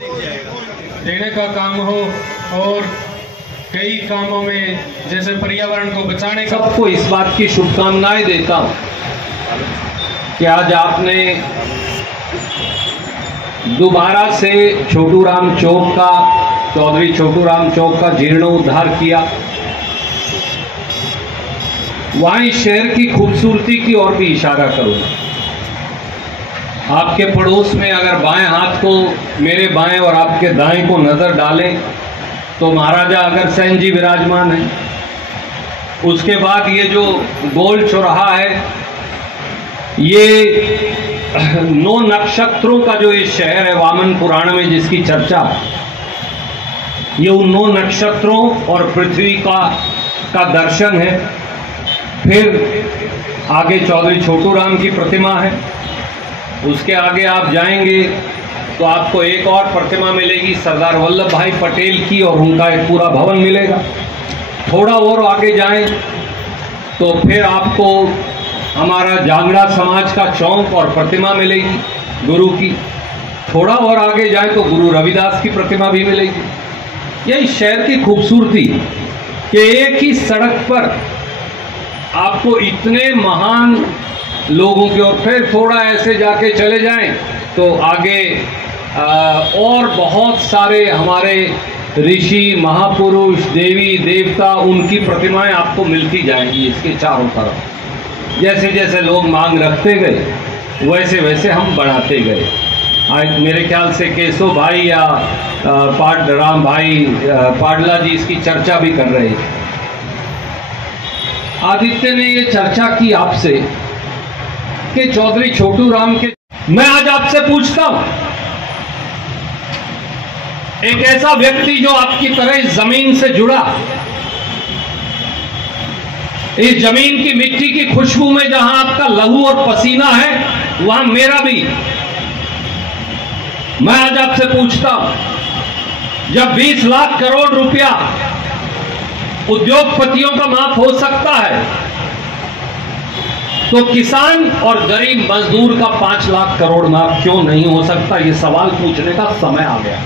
देने का काम हो और कई कामों में जैसे पर्यावरण को बचाने का। सबको इस बात की शुभकामनाएं देता हूं कि आज आपने दोबारा से छोटू राम चौक का, चौधरी छोटू राम चौक का जीर्णोद्धार किया। वहां इस शहर की खूबसूरती की ओर भी इशारा करूंगा। आपके पड़ोस में अगर बाएं हाथ को, मेरे बाएं और आपके दाएं को नजर डालें तो महाराजा अग्रसेन जी विराजमान हैं। उसके बाद ये जो गोल चौराहा है, ये 9 नक्षत्रों का जो ये शहर है, वामन पुराण में जिसकी चर्चा, ये उन 9 नक्षत्रों और पृथ्वी का दर्शन है। फिर आगे चौधरी छोटू राम की प्रतिमा है। उसके आगे आप जाएंगे तो आपको एक और प्रतिमा मिलेगी सरदार वल्लभ भाई पटेल की, और उनका एक पूरा भवन मिलेगा। थोड़ा और आगे जाएं तो फिर आपको हमारा जांगड़ा समाज का चौक और प्रतिमा मिलेगी गुरु की। थोड़ा और आगे जाएं तो गुरु रविदास की प्रतिमा भी मिलेगी। यही शहर की खूबसूरती कि एक ही सड़क पर आपको इतने महान लोगों के, और फिर थोड़ा ऐसे जाके चले जाएं तो आगे और बहुत सारे हमारे ऋषि, महापुरुष, देवी देवता, उनकी प्रतिमाएं आपको मिलती जाएंगी इसके चारों तरफ। जैसे जैसे लोग मांग रखते गए वैसे वैसे हम बढ़ाते गए। आज मेरे ख्याल से केशव भाई या राम भाई पाडला जी इसकी चर्चा भी कर रहे थे। आदित्य ने ये चर्चा की आपसे कि चौधरी छोटू राम के, मैं आज आपसे पूछता हूं, एक ऐसा व्यक्ति जो आपकी तरह इस जमीन से जुड़ा, इस जमीन की मिट्टी की खुशबू में जहां आपका लहू और पसीना है, वहां मेरा भी। मैं आज आपसे पूछता हूं, जब 20 लाख करोड़ रुपया उद्योगपतियों का माफ हो सकता है, तो किसान और गरीब मजदूर का 5 लाख करोड़ माफ क्यों नहीं हो सकता? यह सवाल पूछने का समय आ गया।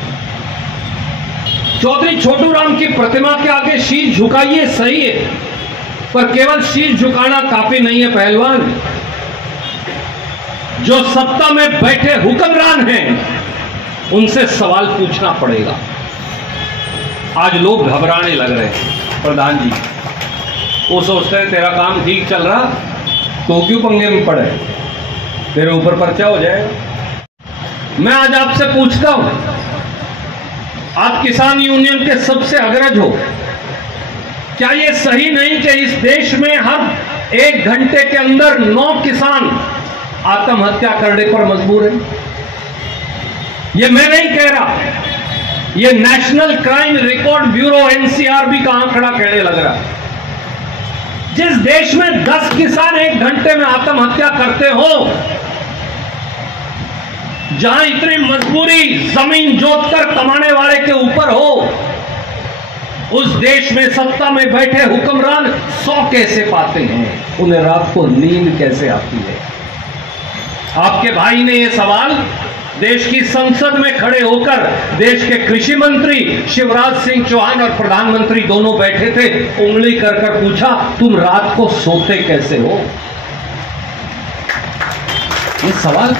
चौधरी छोटू राम की प्रतिमा के आगे शीश झुकाइए, सही है, पर केवल शीश झुकाना काफी नहीं है पहलवान। जो सत्ता में बैठे हुक्मरान हैं उनसे सवाल पूछना पड़ेगा। आज लोग घबराने लग रहे हैं। प्रधान जी वो सोचते हैं तेरा काम ठीक चल रहा तो क्यों पंगे में पड़े, तेरे ऊपर पर्चा हो जाएगा। मैं आज आपसे पूछता हूं, आप किसान यूनियन के सबसे अग्रज हो, क्या यह सही नहीं कि इस देश में हर 1 घंटे के अंदर 9 किसान आत्महत्या करने पर मजबूर हैं? यह मैं नहीं कह रहा, यह national crime record bureau NCRB का आंकड़ा कहने लग रहा है। जिस देश में 10 किसान 1 घंटे में आत्महत्या करते हो, जहां इतनी मजबूरी जमीन जोतकर कमाने वाले के ऊपर हो, उस देश में सत्ता में बैठे हुक्मरान 100 कैसे पाते हैं? उन्हें रात को नींद कैसे आती है? आपके भाई ने यह सवाल देश की संसद में खड़े होकर, देश के कृषि मंत्री शिवराज सिंह चौहान और प्रधानमंत्री दोनों बैठे थे, उंगली कर कर पूछा, तुम रात को सोते कैसे हो? ये सवाल